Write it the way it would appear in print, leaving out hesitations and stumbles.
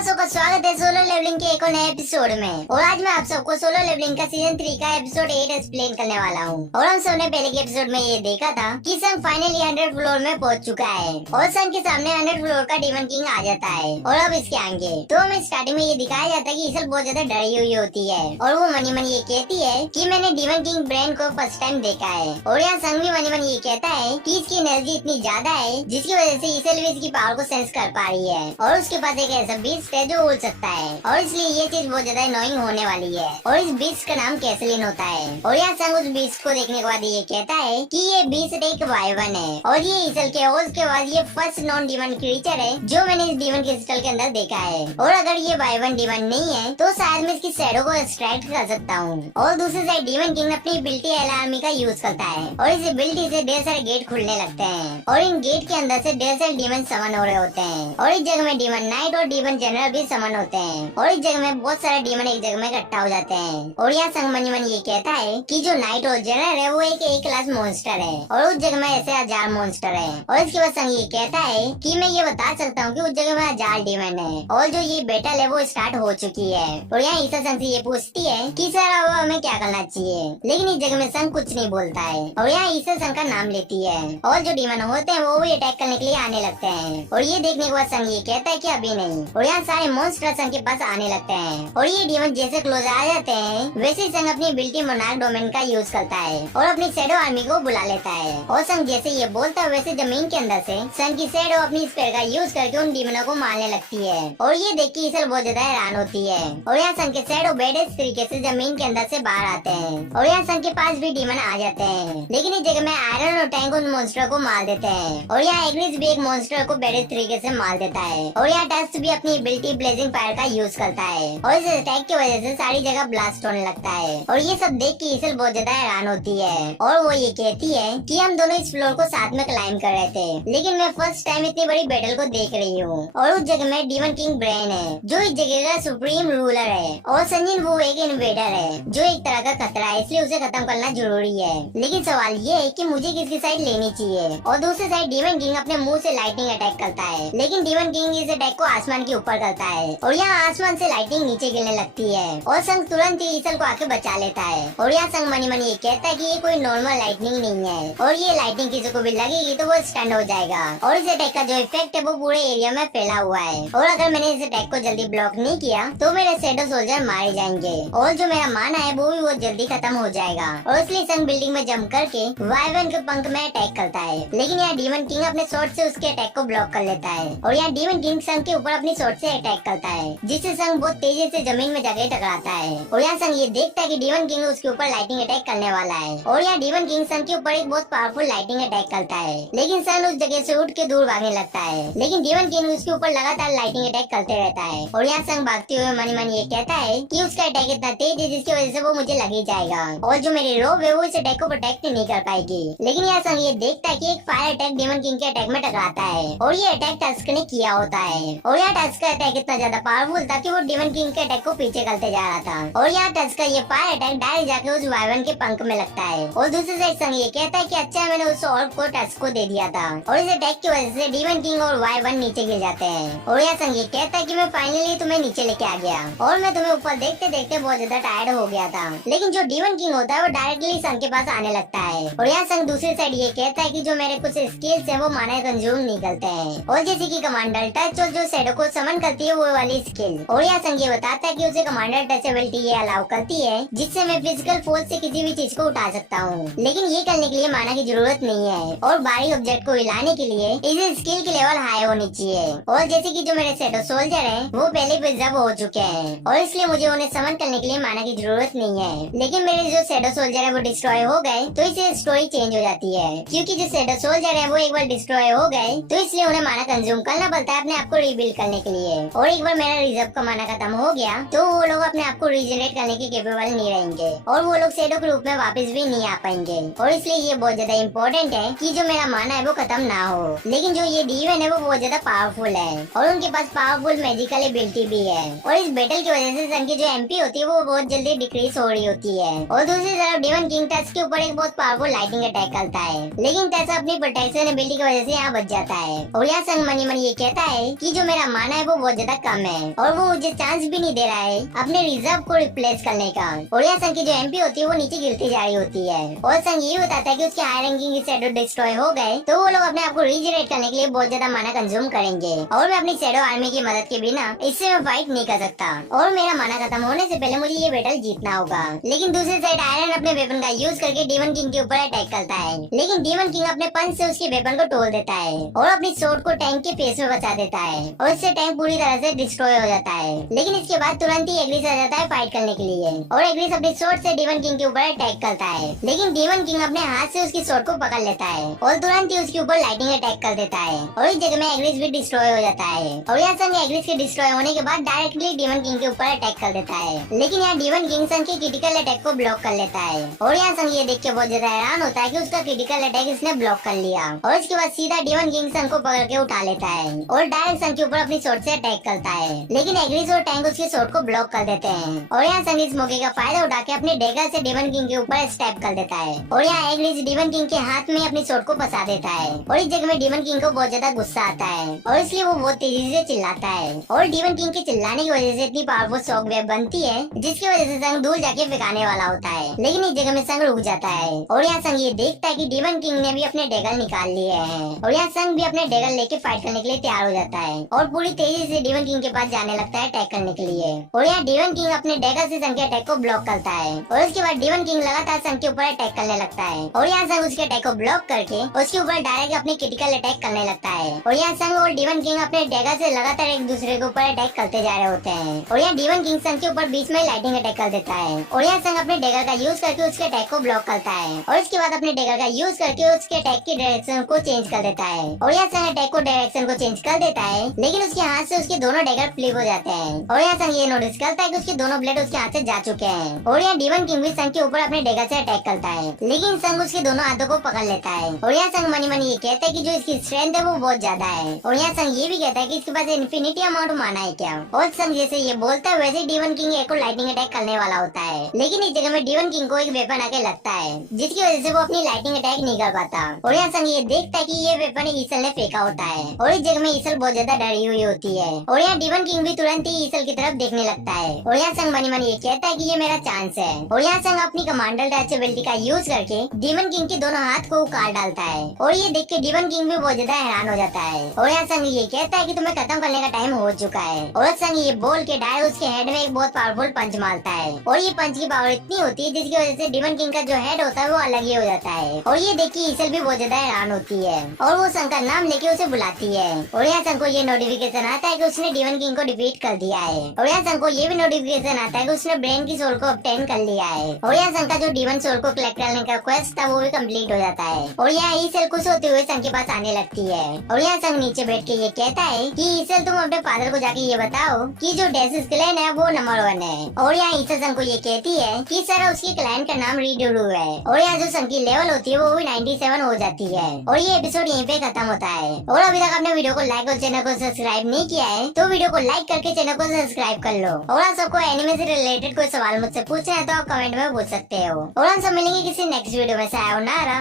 सबका स्वागत है सोलो लेवलिंग के एक और नए एपिसोड में। और आज मैं आप सबको सोलो लेवलिंग का सीजन 3 का एपिसोड 8 एक्सप्लेन करने वाला हूँ। और हम सबने पहले के एपिसोड में ये देखा था कि संग फाइनली 100 फ्लोर में पहुंच चुका है और संग के सामने 100 फ्लोर का डीमन किंग आ जाता है। और अब इसके आगे तो हमें स्टार्टिंग में ये दिखाया जाता है कि ईसल बहुत ज्यादा डरी हुई होती है और वो मनी मनी ये कहती है कि मैंने डीमन किंग ब्रेन को फर्स्ट टाइम देखा है। और यहाँ संग भी मनी मनी ये कहता है कि इसकी एनर्जी इतनी ज्यादा है जिसकी वजह से ईसल भी इसकी पावर को सेंस कर पा रही है और उसके पास एक ऐसा बीस्ट है जो उड़ सकता है और इसलिए ये चीज बहुत ज्यादा अनोइंग होने वाली है। और इस बीस्ट का नाम कैसलिन होता है। और यहाँ संग उस बीस्ट को देखने के बाद ये कहता है कि ये बीस्ट एक वाइवन है और ये ईसल के और उसके बाद ये फर्स्ट नॉन डीमन क्रीचर है जो मैंने इस डीमन क्रिस्टल के अंदर देखा है। और अगर ये वाइवन डीमन नहीं है तो शायद मैं इसकी शैडो को एक्सट्रैक्ट कर सकता हूँ। और दूसरी साइड डीमन किंग अपनी एबिलिटी अलार्मी का यूज करता है और इस एबिलिटी से ढेर सारे गेट खुलने लगते हैं और इन गेट के अंदर से ढेर सारे डीमन समन हो रहे होते हैं। और इस जगह में डीमन नाइट और डीमन जनरल भी समन होते हैं और इस जगह में बहुत सारे डीमन एक जगह में इकट्ठा हो जाते हैं। और यहाँ संग मनी मनी ये कहता है कि जो नाइट और जनरल है वो एक ए क्लास मॉन्स्टर है और उस जगह में ऐसे 1000 मॉन्स्टर है। और इसके बाद संग ये कहता है कि मैं ये बता सकता हूँ कि उस जगह में 1000 डीमन है और जो ये बैटल है वो स्टार्ट हो चुकी है। और यहाँ ईसा संग से ये पूछती है कि सर अब हमें क्या करना चाहिए, लेकिन इस जगह में संग कुछ नहीं बोलता है। और यहाँ ईसा संग का नाम लेती है और जो डीमन होते हैं वो भी अटैक करने के लिए आने लगते हैं। और ये देखने के बाद संग ये कहता है कि अभी नहीं। और यहाँ सारे मॉन्स्टर संग के पास आने लगते हैं और ये डीमन जैसे क्लोज आ जाते हैं वैसे संग अपनी एबिलिटी मोनार्क डोमेन का यूज करता है और अपनी शैडो आर्मी को बुला लेता है। और संग जैसे ये बोलता है वैसे जमीन के अंदर से संग की शैडो अपनी स्पेयर का यूज करके उन डीमनों को मारने लगती है। और ये देख के ईसल बहुत ज्यादा हैरान होती है। और यहाँ संग के शैडो बेडेस्ट तरीके से जमीन के अंदर से बाहर आते हैं और यहाँ संग के पास भी डीमन आ जाते हैं, लेकिन इस जगह में आयरन और टैंक उन मॉन्स्टर को मार देते हैं। और यहाँ एग्निस भी एक मॉन्स्टर को बेडेस्ट तरीके से मार देता है। और यहाँ टस्ट भी अपनी एबिलिटी ब्लेजिंग फायर का यूज करता है और इस अटैक की वजह से सारी जगह ब्लास्ट होने लगता है। और ये सब देख के ईसल बहुत ज्यादा हैरान होती है और वो ये कहती है कि हम दोनों इस फ्लोर को साथ में क्लाइंब कर रहे थे, लेकिन मैं फर्स्ट टाइम इतनी बड़ी बैटल को देख रही हूँ। और उस जगह में डीमन किंग ब्रेन है जो इस जगह का सुप्रीम रूलर है और संजिन वो एक इन्वेडर है जो एक तरह का खतरा है, इसलिए उसे खत्म करना जरूरी है। लेकिन सवाल ये है कि मुझे किसकी साइड लेनी चाहिए। और दूसरी साइड डीमन किंग अपने मुंह से लाइटनिंग अटैक करता है, लेकिन डीमन किंग इस अटैक को आसमान के ऊपर करता है और यहाँ आसमान से लाइटनिंग नीचे गिरने लगती है और संग तुरंत ही ईसल को आके बचा लेता है। और यहाँ संग मनी मनी ये कहता है कि ये कोई नॉर्मल लाइटनिंग नहीं है और ये लाइटनिंग किसी को भी लगेगी तो वो स्टन हो जाएगा और इस अटैक का जो इफेक्ट है वो पूरे एरिया में फैला हुआ है। और अगर मैंने इस अटैक को जल्दी ब्लॉक नहीं किया तो मेरे शैडो सोल्जर मारे जाएंगे और जो मेरा माना है वो भी बहुत जल्दी खत्म हो जाएगा। और इसलिए संग बिल्डिंग में जंप करके वाइवन के पंख में अटैक करता है, लेकिन यहाँ डीमन किंग अपने शॉट से उसके अटैक को ब्लॉक कर लेता है। और यहाँ डीमन किंग संग के ऊपर अपनी शॉट से अटैक करता है जिससे संग बहुत तेजी से जमीन में जाके टकराता है। और यहाँ संग ये देखता है कि डीमन किंग उसके ऊपर लाइटिंग अटैक करने वाला है और यहाँ डीमन किंग संग के ऊपर एक बहुत पावरफुल लाइटिंग अटैक करता है, लेकिन सन उस जगह से उठ के दूर भागने लगता है। लेकिन डीमन किंग उसके ऊपर लगातार लाइटिंग अटैक करते रहता है और यहाँ संग भागते हुए मनी मनी ये कहता है कि उसका अटैक इतना तेज है जिसकी वजह से वो मुझे लग ही जाएगा और जो मेरी रोब है वो इस अटैक को प्रोटेक्ट नहीं कर पाएगी। लेकिन यहाँ संग ये देखता है कि एक फायर अटैक डीमन किंग के अटैक में टकराता है और ये अटैक टस्क ने किया होता है। और यहाँ टस्क का अटैक इतना ज्यादा पावरफुल था कि वो डीमन किंग के अटैक को पीछे करते जा रहा था और यहाँ टस्क का ये फायर अटैक डायरेक्ट जाके उस वाइवन के पंख में लगता है। और दूसरी साइड संग ये कहता है कि अच्छा मैंने उस ऑर्ब को टस्क को दे दिया था और इस अटैक की वजह से डीमन किंग और वाइवन नीचे गिर जाते हैं। और यहाँ संग ये कहता है कि मैं फाइनली तुम्हें नीचे लेके आ गया और मैं तुम्हें ऊपर देखते देखते बहुत ज्यादा टायर्ड हो गया था। लेकिन जो डीमन किंग होता है वो डायरेक्टली संग के पास आने लगता है और यहाँ संग दूसरी साइड ये कहता है कि जो मेरे कुछ स्किल्स है वो माना कंज्यूम नहीं करते हैं और जैसे कि कमांडर टच और जो शैडो को समन करती है वो वाली स्किल। और यहाँ संग ये बताता है कि उसे कमांडर टच एबिलिटी ये अलाउ करती है जिससे मैं फिजिकल फोर्स से किसी भी चीज को उठा सकता हूँ, लेकिन ये करने के लिए माना की जरूरत नहीं है और बाहरी ऑब्जेक्ट को हिलाने के लिए इस स्किल की लेवल हाई होनी चाहिए। और जैसे कि जो मेरे शैडो सोल्जर हैं वो पहले प्रिजर्व हो चुके हैं और इसलिए मुझे उन्हें समन करने के लिए माना की जरूरत नहीं है, लेकिन मेरे जो शैडो सोल्जर है वो डिस्ट्रॉय हो गए तो इससे स्टोरी चेंज हो जाती है क्योंकि जो शैडो सोल्जर है वो एक बार डिस्ट्रॉय हो गए तो इसलिए उन्हें माना कंज्यूम करना पड़ता है अपने आप को रिबिल्ड करने के लिए। और एक बार मेरा रिजर्व का माना खत्म हो गया तो वो लोग अपने आप को रीजनरेट करने के केपेबल नहीं रहेंगे और वो लोग शैडो के रूप में वापस भी नहीं आ पाएंगे। और इसलिए ये बहुत ज्यादा इम्पोर्टेंट है कि जो मेरा माना है वो खत्म ना हो, लेकिन जो ये डीवन है वो बहुत ज्यादा पावरफुल है और उनके पास पावरफुल मैजिकल एबिलिटी भी है। और इस बैटल की वजह से सन की जो एमपी होती है वो बहुत जल्दी डिक्रीज हो रही होती है। और दूसरी तरफ डीवन किंग टच के ऊपर एक बहुत पावरफुल लाइटिंग अटैक करता है, लेकिन टच अपनी प्रोटेक्शन एबिलिटी की वजह से यहाँ बच जाता है। और यहाँ संग मनी मनी ये कहता है कि जो मेरा माना है वो बहुत ज्यादा कम है और वो मुझे चांस भी नहीं दे रहा है अपने रिजर्व को रिप्लेस करने का। और यहाँ संग की जो एमपी होती है वो नीचे गिरती जा रही होती है और संग ये बताता है कि उसके हाई रैंकिंग के शैडो डिस्ट्रॉय हो गए तो वो लोग अपने आप को रीजनरेट करने के लिए बहुत ज्यादा माना कंज्यूम करेंगे और मैं अपनी शैडो आर्मी की मदद के बिना इससे मैं फाइट नहीं कर सकता और मेरा माना खत्म होने से पहले मुझे ये बैटल जीतना होगा। लेकिन दूसरी साइड आयरन अपने वेपन का यूज करके डीमन किंग के ऊपर अटैक करता है, लेकिन डीमन किंग अपने पंच से उसके वेपन को तोड़ देता है और अपनी सोर्ड को टैंक के फेस में बचा देता है और इससे टैंक पूरी तरह से डिस्ट्रॉय हो जाता है। लेकिन इसके बाद तुरंत ही एग्रिस आ जाता है फाइट करने के लिए और एग्रिस अपनी सोर्ड से डीमन किंग के ऊपर अटैक करता है, लेकिन डीमन किंग अपने हाथ से उसकी सोर्ड को पकड़ लेता है और तुरंत ही उसके ऊपर लाइटिंग अटैक कर देता है और इस जगह में एग्रिस भी डिस्ट्रॉय हो जाता है। और यहाँ संग एग्रिस के डिस्ट्रॉय होने के बाद डायरेक्टली डीमन किंग के ऊपर अटैक कर देता है, लेकिन यहाँ डीमन किंग संग के क्रिटिकल अटैक को ब्लॉक कर लेता है और यहाँ संग ये देख के बहुत ज्यादा हैरान होता है कि उसका क्रिटिकल अटैक इसने ब्लॉक कर लिया और इसके बाद सीधा डीमन किंग संग को पकड़ के उठा लेता है और डायरेक्ट संग के ऊपर अपनी सोर्ड से अटैक करता है, लेकिन एग्रिस और टैंक उसके सोर्ड को ब्लॉक कर देते हैं और यहाँ संग इस मौके का फायदा उठा के अपने डेगर से डीमन किंग के ऊपर स्टेप कर देता है और यहाँ एग्रिस डीमन किंग के हाथ में अपनी सोर्ड को फंसा देता है और इस जगह में डीमन किंग को बहुत ज्यादा गुस्सा आता है और इसलिए वो बहुत तेजी से चिल्लाता है और डीमन किंग के चिल्लाने की वजह से इतनी पावरफुल शॉक वेव बनती है जिसकी वजह से संग दूर जाके फेंकाने वाला होता है, लेकिन इस जगह में संग रुक जाता है और यहाँ संग ये देखता है कि डीमन किंग ने भी अपने डेगर निकाल लिए हैं और यहाँ संग भी अपने डेगर लेके फाइट करने के लिए तैयार हो जाता है और पूरी तेजी से डीमन किंग के पास जाने लगता है अटैक करने के लिए और यहाँ डीमन किंग अपने डेगर से संग के अटैक को ब्लॉक करता है और उसके बाद डीमन किंग लगातार संग के ऊपर अटैक करने लगता है और यहाँ संग उसके अटैक को ब्लॉक करके उसके ऊपर डायरेक्ट अपने क्रिटिकल अटैक करने लगता है और यहाँ संग और डीमन किंग अपने डेगर से लगातार एक दूसरे के ऊपर अटैक करते जा रहे होते हैं और यहाँ डीमन किंग संग के ऊपर बीच में लाइटिंग अटैक कर देता है और यहाँ संग अपने डेगर का यूज करके उसके अटैक को ब्लॉक करता है और इसके बाद अपने डेगर का यूज करके उसके अटैक की डायरेक्शन को चेंज कर देता है और यहाँ संग अटैक को डायरेक्शन को चेंज कर देता है, लेकिन उसके हाथ से उसके दोनों डेगर फ्लिप हो जाते हैं और यहाँ संग ये नोटिस करता है कि उसके दोनों ब्लेड उसके हाथ से जा चुके हैं और यहाँ डीमन किंग भी संग के ऊपर अपने डेगर से अटैक करता है, लेकिन संग उसके दोनों हाथों को पकड़ लेता है और यहाँ संग मनी मनी ये कहता है कि जो इसकी स्ट्रेंथ है वो बहुत ज्यादा है और यहाँ संग ये भी कहता है कि इसके पास इन्फिनिटी अमाउंट माना है क्या और संग जैसे ये बोलता है वैसे डीमन किंग एक को लाइटिंग अटैक करने वाला होता है, लेकिन इस जगह में डीमन किंग को एक वेपन आके लगता है जिसकी वजह से वो अपनी लाइटिंग अटैक नहीं कर पाता और यहाँ संग ये देखता है कि ये वेपन ईसल ने फेंका होता है और इस जगह में ईसल बहुत ज्यादा डरी हुई होती है और यहाँ डीमन किंग भी तुरंत ही ईसल की तरफ देखने लगता है और यहाँ संग मनी मनी ये कहता है कि ये मेरा चांस है और यहाँ संग अपनी कमांडर टचेबिलिटी का यूज करके डीमन किंग के दोनों हाथ को काट डालता है और ये देख के डीमन किंग भी बहुत ज्यादा हैरान हो जाता है और यहाँ संग ये कहता है कि तुम्हें खत्म करने का टाइम हो चुका है और संग ये बोल के डायरेक्ट उसके हेड में एक बहुत पावरफुल पंच मारता है और ये पंच की पावर इतनी होती है जिसकी वजह से डीमन किंग का जो हेड होता है वो अलग ही हो जाता है और ये देख के ईसल भी बहुत ज्यादा हैरान होती है और वो संग का नाम लेके उसे बुलाती है और यहाँ संग को ये नोटिफिकेशन आता है कि उसने डीमन किंग को डिफीट कर दिया है और यहाँ संग को ये भी नोटिफिकेशन आता है कि उसने ब्रेन की सोल को ऑब्टेन कर लिया है और यहाँ संग का जो डीमन सोल को कलेक्ट करने का क्वेस्ट था वो भी कंप्लीट हो जाता है और यहाँ ईसल खुश होते हुए संग के पास आने लगती है और यहाँ संग नीचे बैठ के ये कहता है कि ईसल तुम अपने फादर को जाके ये बताओ कि जो डेसिस क्लैन है वो नंबर 1 है और यहाँ ईसल संग को ये कहती है कि सर उसकी क्लैन का नाम रीडुडू है और यहाँ जो संग की लेवल होती है वो भी 97 हो जाती है और ये एपिसोड यहीं पे खत्म होता है और अभी तक आपने वीडियो को लाइक और चैनल को सब्सक्राइब नहीं किया है तो वीडियो को लाइक करके चैनल को सब्सक्राइब कर लो और आप सबको एनिमे से रिलेटेड कोई सवाल मुझसे पूछना है तो आप कमेंट में पूछ सकते हो और हम सब मिलेंगे किसी नेक्स्ट वीडियो में। सायोनारा।